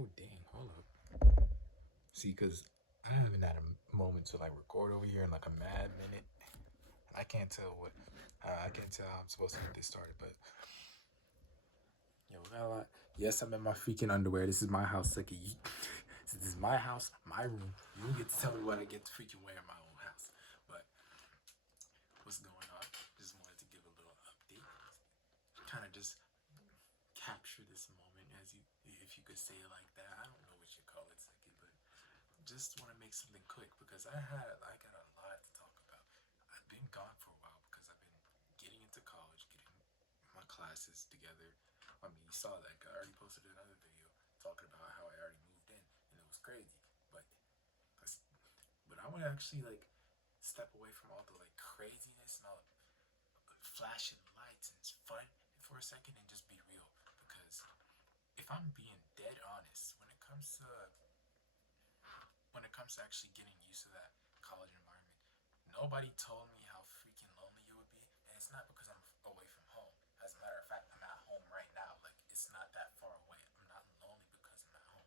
Oh dang, hold up. See, cause I haven't had a moment to like record over here in like a mad minute, and I can't tell what I can't tell how I'm supposed to get this started. But yo, we got a lot. Yes, I'm in my freaking underwear. This is my house. Like, this is my house, my room. You don't get to tell me what I get to freaking wear in my own house. But what's going on? Just wanted to give a little update. Kind of just capture this moment, as you, if you could say it like that. I don't know what you call it, Seki, but just want to make something quick because I got a lot to talk about. I've been gone for a while because I've been getting into college, getting my classes together. I mean, you saw that guy. I already posted another video talking about how I already moved in, and it was crazy. But but I want to actually like step away from all the like craziness and all the flashing lights and fun for a second and just be real. Because if I'm being dead honest, when it comes to actually getting used to that college environment, nobody told me how freaking lonely it would be, and it's not because I'm away from home. As a matter of fact, I'm at home right now. Like, it's not that far away. I'm not lonely because I'm at home.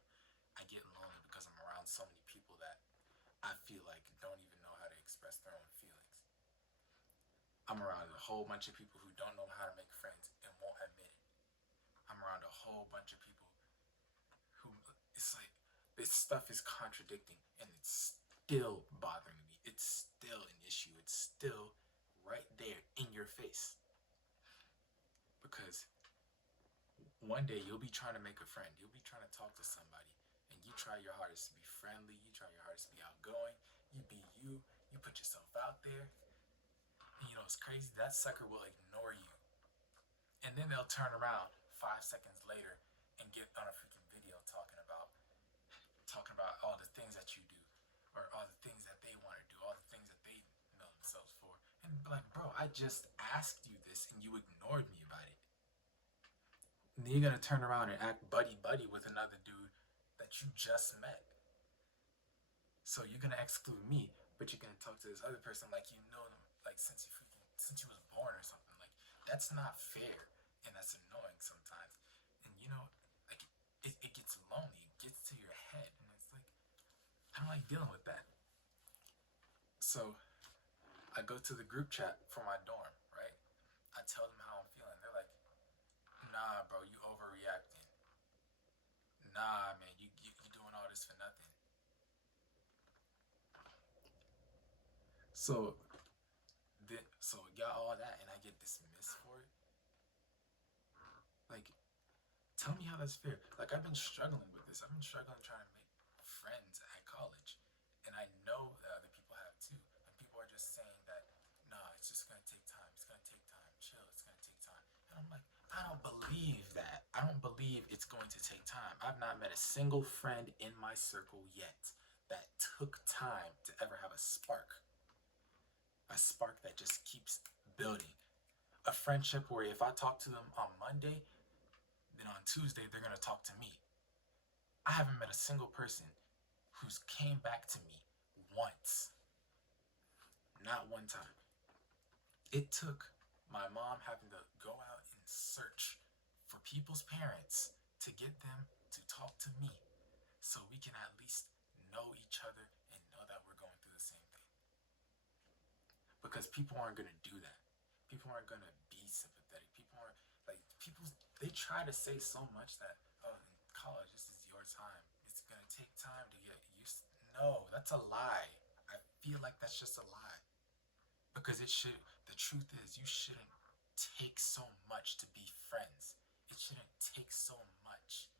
I get lonely because I'm around so many people that I feel like don't even know how to express their own feelings. I'm around a whole bunch of people who don't know how to make friends and won't admit it. I'm around a whole bunch of people who, it's like this stuff is contradicting and it's still bothering me. It's still an issue. It's still right there in your face. Because one day you'll be trying to make a friend, you'll be trying to talk to somebody, and you try your hardest to be friendly, you try your hardest to be outgoing, you be you, you put yourself out there, and you know it's crazy, that sucker will ignore you. And then they'll turn around 5 seconds later and get on a freaking video talking about all the things that you do, or all the things that they want to do, all the things that they know themselves for. And like, bro, I just asked you this and you ignored me about it. And then you're gonna turn around and act buddy buddy with another dude that you just met. So you're gonna exclude me, but you're gonna talk to this other person like you know them like since you was born or something. Like, that's not fair, and that's annoying sometimes. And you know, like it gets lonely, it gets to your head, and it's like I don't like dealing with that. So I go to the group chat for my dorm, right? I tell them how I'm feeling. They're like, "Nah, bro, you overreacting. Nah, man, you doing all this for nothing." So so I got all that, and I get dismissed for it. Like, tell me how that's fair. Like, I've been struggling with this. I've been struggling trying to make friends at college, and I know that other people have too. And people are just saying that, nah, it's just gonna take time. It's gonna take time. Chill. It's gonna take time. And I'm like, I don't believe that. I don't believe it's going to take time. I've not met a single friend in my circle yet that took time to ever have a spark that just keeps building. A friendship where if I talk to them on Monday, then on Tuesday they're gonna talk to me. I haven't met a single person who's came back to me once. Not one time. It took my mom having to go out and search for people's parents to get them to talk to me so we can at least know each other and know that we're going through the same thing. Because people aren't gonna do that. People aren't gonna be sympathetic. People aren't like people. They try to say so much that, oh, in college this is your time. It's gonna take time to get used. No, that's a lie. I feel like that's just a lie because it should. The truth is, you shouldn't take so much to be friends. It shouldn't take so much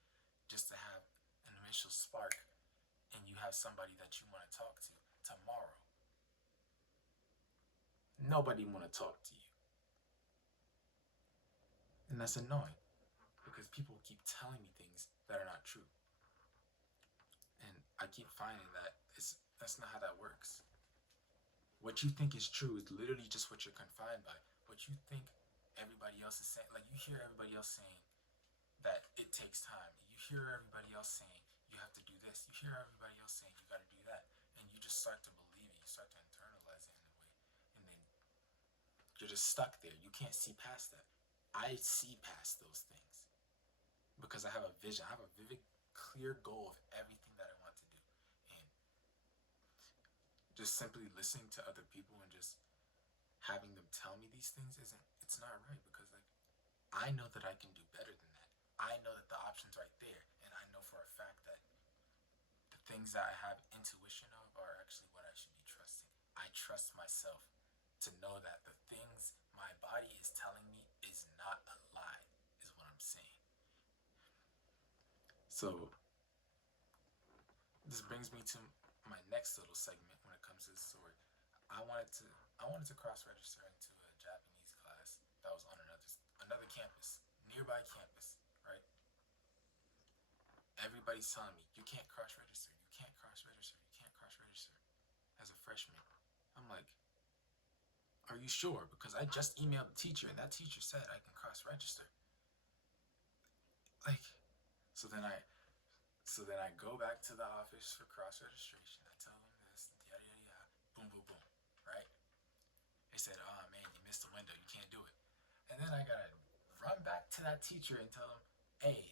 just to have an initial spark and you have somebody that you want to talk to tomorrow. Nobody want to talk to you. And that's annoying because people keep telling me things that are not true. And I keep finding that that's not how that works. What you think is true is literally just what you're confined by. What you think everybody else is saying, like you hear everybody else saying that it takes time. You hear everybody else saying you have to do this. You hear everybody else saying you got to do that. And you just start to believe it. You start to internalize it in a way. And then you're just stuck there. You can't see past that. I see past those things because I have a vision. I have a vivid, clear goal of everything that I want to do. And just simply listening to other people and just having them tell me these things isn't, it's not right, because like I know that I can do better than that. I know that the option's right there, and I know for a fact that the things that I have intuition of are actually what I should be trusting. I trust myself to know that the things my body is telling me is not a lie, is what I'm saying. So this brings me to my next little segment when it comes to this story. I wanted to I wanted to cross register into a Japanese class that was on another campus, nearby campus, right? Everybody's telling me you can't cross register, you can't cross register, you can't cross register as a freshman. I'm like, are you sure? Because I just emailed the teacher and that teacher said I can cross register. Like, so then I so then I go back to the office for cross registration. I tell them this, yada yada yada, boom boom boom, right? They said, "Oh man, you missed the window. You can't do it." And then I gotta run back to that teacher and tell them, "Hey,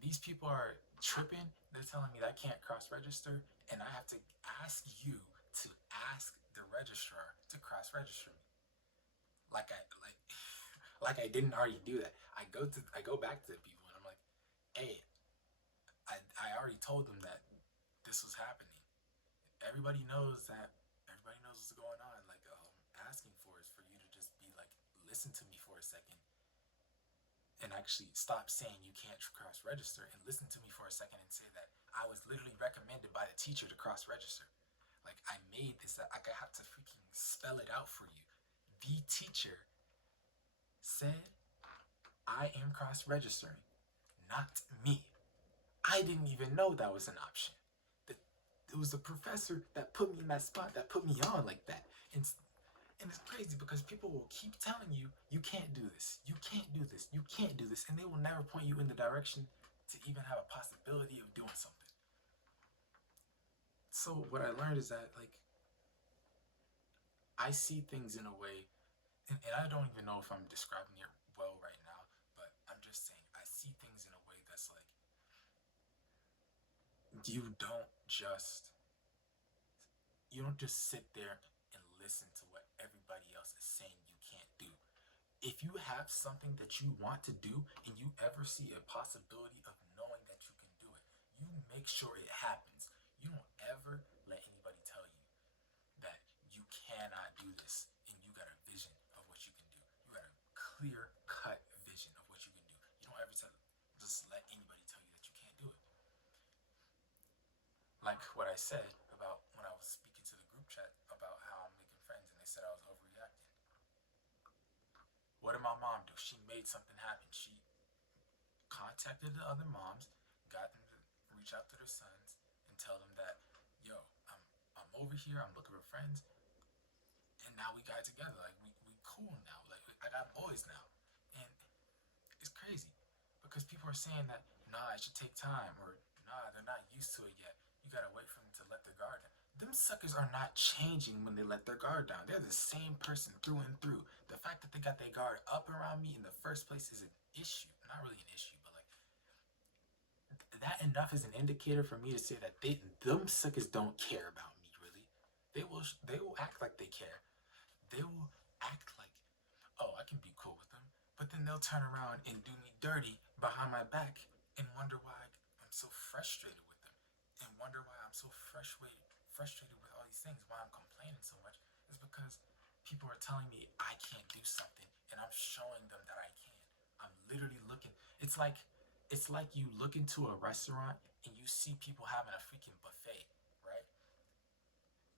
these people are tripping. They're telling me that I can't cross register, and I have to ask you to ask the registrar to cross register me. Like I like like I didn't already do that. I go back to the people and I'm like, hey, I already told them that this was happening. Everybody knows that. Everybody knows what's going on. Like, asking for is for you to just be like, listen to me for a second and actually stop saying you can't cross register and listen to me for a second and say that I was literally recommended by the teacher to cross register. Like I made this, like I have to freaking spell it out for you. The teacher said I am cross registering, not me. I didn't even know that was an option. It was the professor that put me in that spot, that put me on like that. And it's crazy because people will keep telling you, you can't do this, you can't do this, you can't do this, and they will never point you in the direction to even have a possibility of doing something. So what I learned is that like I see things in a way, and I don't even know if I'm describing it well right now, but I'm just saying I see things in a way that's like you don't just you don't just sit there and listen to what everybody else is saying you can't do. If you have something that you want to do and you ever see a possibility of knowing that you can do it, you make sure it happens. You don't ever let anybody tell you that you cannot do this and you got a vision of what you can do. You got a clear cut vision of what you can do. You don't ever just let anybody tell you that you can't do it. Like what I said about when I was speaking to the group chat about how I'm making friends and they said I was overreacting. What did my mom do? She made something happen. She contacted the other moms, got them to reach out to their sons and tell them that, yo, I'm over here, I'm looking for friends, and now we got together. Like we cool now. Like I got boys now. And it's crazy because people are saying that nah, it should take time, or nah, they're not used to it yet. You gotta wait for them to let their guard down. Them suckers are not changing when they let their guard down. They're the same person through and through. The fact that they got their guard up around me in the first place is an issue. Not really an issue, but like that enough is an indicator for me to say that them suckers don't care about me really. They will act like they care. They will act like, oh, I can be cool with them, but then they'll turn around and do me dirty behind my back and wonder why I'm so frustrated with them and wonder why I'm so frustrated with all these things, why I'm complaining so much is because people are telling me I can't do something and I'm showing them that I can. I'm literally looking. It's like you look into a restaurant and you see people having a freaking buffet, right?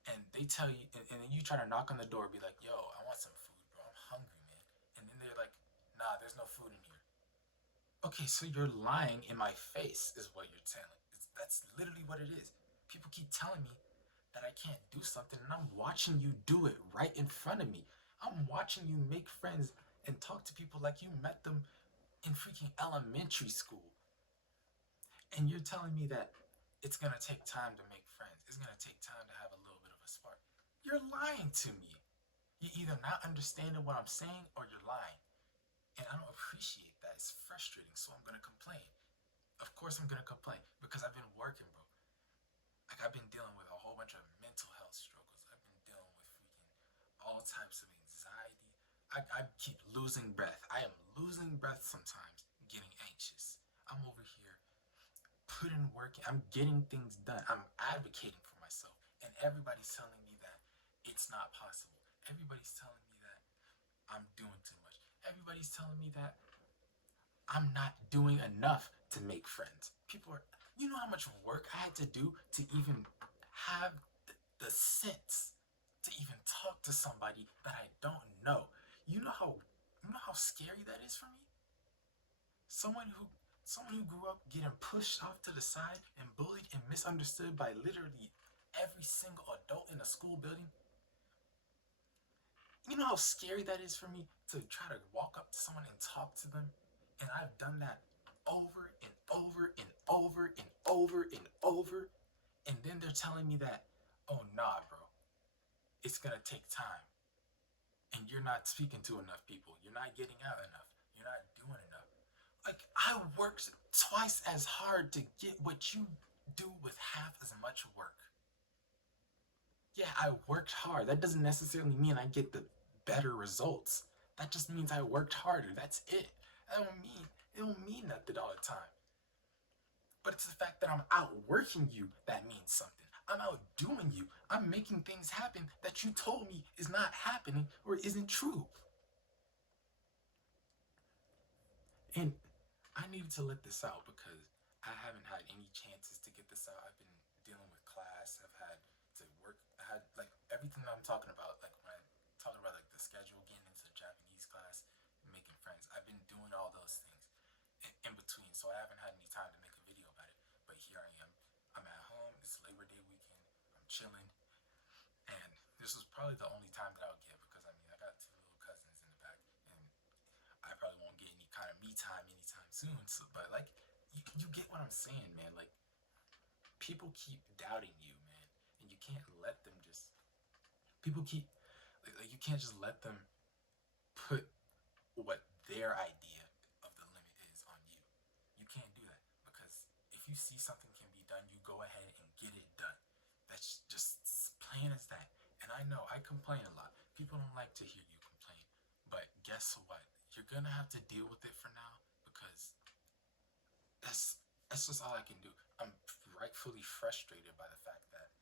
And they tell you, and then you try to knock on the door, be like, "Yo, I want some food, bro. I'm hungry, man." And then they're like, "Nah, there's no food in here." Okay, so you're lying in my face, is what you're telling. That's literally what it is. People keep telling me that I can't do something, and I'm watching you do it right in front of me. I'm watching you make friends and talk to people like you met them in freaking elementary school. And you're telling me that it's gonna take time to make friends. It's gonna take time to have a little bit of a spark. You're lying to me. You're either not understanding what I'm saying or you're lying. And I don't appreciate that. It's frustrating, so I'm gonna complain. Of course I'm gonna complain because I've been working, bro. Like I've been dealing with a whole bunch of mental health struggles. I've been dealing with freaking all types of anxiety. I keep losing breath. I am losing breath sometimes, getting anxious. I'm over here putting work in. I'm getting things done. I'm advocating for myself. And everybody's telling me that it's not possible. Everybody's telling me that I'm doing too much. Everybody's telling me that I'm not doing enough to make friends. People are, you know how much work I had to do to even have the sense to even talk to somebody that I don't know. You know how scary that is for me? Someone who grew up getting pushed off to the side and bullied and misunderstood by literally every single adult in a school building. You know how scary that is for me to try to walk up to someone and talk to them? And I've done that over and over and over and over and over. And then they're telling me that, oh, nah, bro, it's going to take time. And you're not speaking to enough people. You're not getting out enough. You're not doing enough. Like, I worked twice as hard to get what you do with half as much work. Yeah, I worked hard. That doesn't necessarily mean I get the better results. That just means I worked harder. That's it. It don't mean nothing all the time. But it's the fact that I'm outworking you that means something. I'm outdoing you. I'm making things happen that you told me is not happening or isn't true. And I needed to let this out because I haven't had any chances to get this out. I've been dealing with class. I've had to work. I had like everything that I'm talking about. Like when I'm talking about like the schedule, getting into the Japanese class, making friends. I've been doing all those things in between, so I haven't had any time to make a video about it. But here I am. I'm at home. It's Labor Day weekend. I'm chilling, and this was probably the only time that I'll get because I mean I got two little cousins in the back, and I probably won't get any kind of me time anytime soon. So, but like, you get what I'm saying, man. Like, people keep doubting you, man, and you can't let them just. People keep like you can't just let them put what their idea of the limit is on you. You can't do that because if you see something can be done, you go ahead and get it done. That's just plain as that. And I know I complain a lot. People don't like to hear you complain. But guess what? You're gonna have to deal with it for now because that's that's just all I can do. I'm rightfully frustrated by the fact that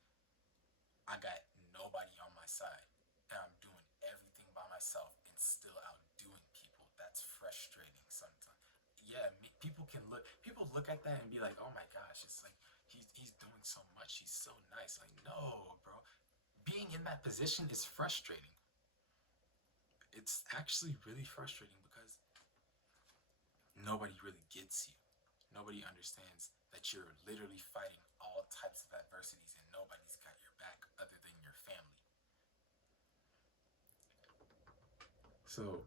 I got nobody on my side and I'm doing everything by myself and still outdoing people. That's frustrating sometimes. Yeah, people look at that and be like, "Oh my gosh, it's like he's doing so much. He's so nice." Like, no, bro. Being in that position is frustrating. It's actually really frustrating because nobody really gets you. Nobody understands that you're literally fighting all types of adversities and nobody's got your back other than your family. So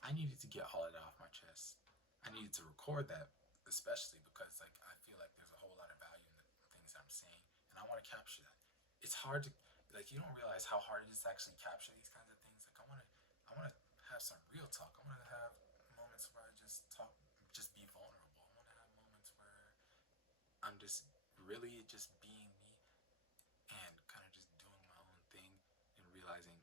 I needed to get all of that off my chest. I needed to record that, especially because like I feel like there's a whole lot of value in the things I'm saying, and I want to capture that. It's hard to like you don't realize how hard it is to actually capture these kinds of things. Like I want to have some real talk. I want to have moments where I just talk, just be vulnerable. I want to have moments where I'm just really just being me and kind of just doing my own thing and realizing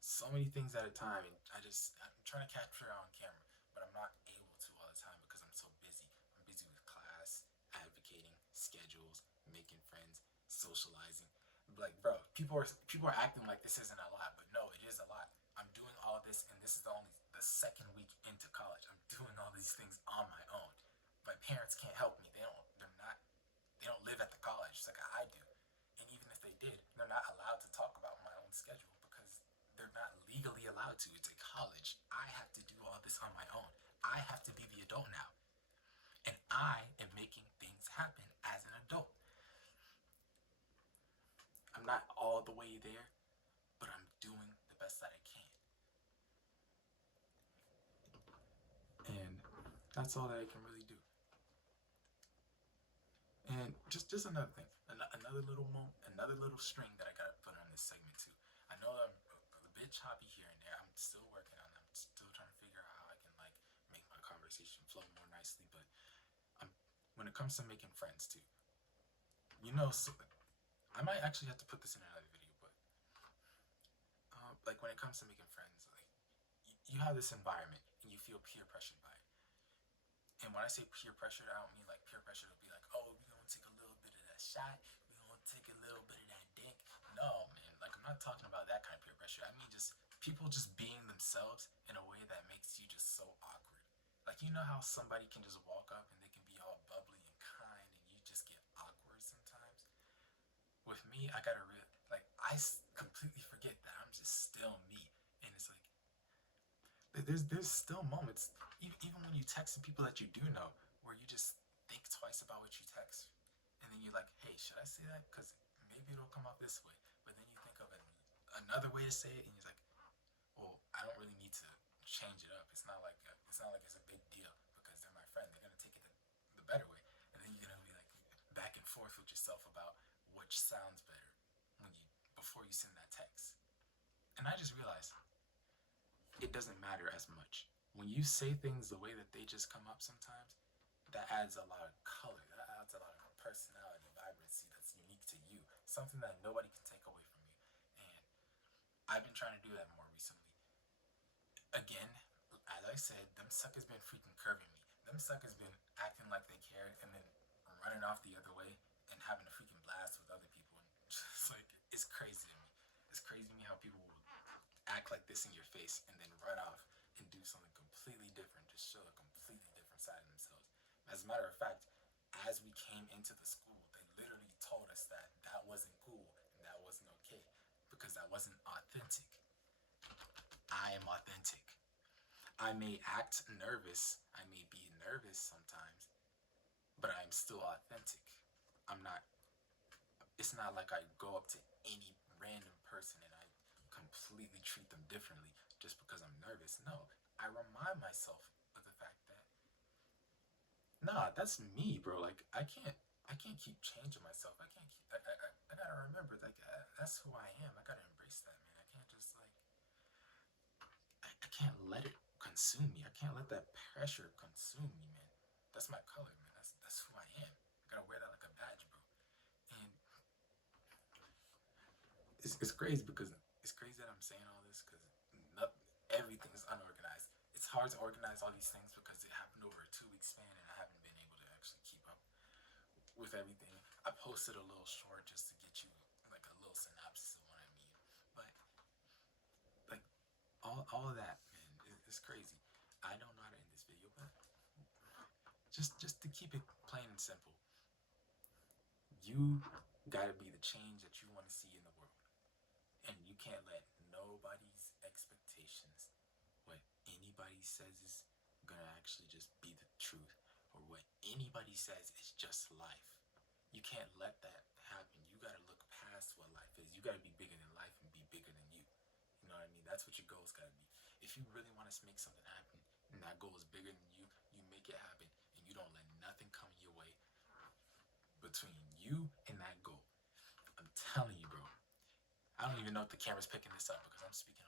so many things at a time. And I'm trying to capture it on camera, but I'm not able to all the time because I'm so busy. I'm busy with class, advocating, schedules, making friends, socializing. Like, bro, people are acting like this isn't a lot, but no, it is a lot. I'm doing all of this, and this is the second week into college. I'm doing all these things on my own. My parents can't help me. They don't live at the college like I do. And even if they did, they're not allowed to talk about my own schedule because they're not legally allowed to. It's a college. I have to do all this on my own. I have to be the adult now. And I am making things happen as an adult. I'm not all the way there, but I'm doing the best that I can. And that's all that I can really do. And just another thing, another little string that I gotta put on this segment too. I know I'm a bit choppy here and there. I'm still working on it. I'm still trying to figure out how I can like make my conversation flow more nicely. But I'm when it comes to making friends too, you know, so, I might actually have to put this in another video, but like when it comes to making friends, like you have this environment and you feel peer pressured by it. And when I say peer pressure, I don't mean like peer pressure to be like, oh, we're gonna take a little bit of that shot, we're gonna take a little bit of that dick. No, man, like I'm not talking about that kind of peer pressure. I mean just people just being themselves in a way that makes you just so awkward. Like you know how somebody can just walk up and they can be all bubbly and kind, and you just get awkward sometimes. With me, I gotta like completely forget that I'm just still me, and it's like there's still moments, even when you text the people that you do know, where you just think twice about what you text, and then you're like, hey, should I say that? Because maybe it'll come out this way. But then you think of another way to say it, and you're like, well, I don't really need to change it up. It's a big deal because they're my friend. They're gonna take it the better way, and then you're gonna be like back and forth with yourself about which sounds better when you before you send that text. And I just realized it doesn't matter as much. When you say things the way that they just come up sometimes, that adds a lot of color, that adds a lot of personality, vibrancy that's unique to you, something that nobody can take away from you. And I've been trying to do that more recently. Again, as I said, them suckers been freaking curving me. Them suckers been acting like they cared and then running off the other way and having a freaking blast with other people. And just like, it's crazy to me. It's crazy to me how people will act like this in your face and then run off and do something completely different, just show a completely different side of themselves. As a matter of fact, as we came into the school, they literally told us that that wasn't cool and that wasn't okay because that wasn't authentic. I am authentic. I may act nervous, I may be nervous sometimes, but I'm still authentic. I'm not, it's not like I go up to any random person and I completely treat them differently just because I'm nervous. No, I remind myself of the fact that nah, that's me, bro. Like I can't keep changing myself. I can't keep. I gotta remember like that's who I am. I gotta embrace that, man. I can't just like I can't let it consume me. I can't let that pressure consume me, man. That's my color, man. That's who I am. I gotta wear that like a badge, bro. And it's crazy because it's crazy that I'm saying all this because not everything is unorganized. It's hard to organize all these things because it happened over a 2 week span and I haven't been able to actually keep up with everything. I posted a little short just to get you like a little synopsis of what I mean. But like all of that, man, it's crazy. I don't know how to end this video, but just to keep it plain and simple, you gotta be the change that you want to see in the world. And you can't let nobody's expectations, what anybody says is gonna actually just be the truth, or what anybody says is just life. You can't let that happen. You gotta look past what life is. You gotta be bigger than life and be bigger than you. You know what I mean? That's what your goals gotta be. If you really want to make something happen and that goal is bigger than you make it happen and you don't let nothing come your way between you and that goal. I'm telling you, bro. I don't even know if the camera's picking this up because I'm speaking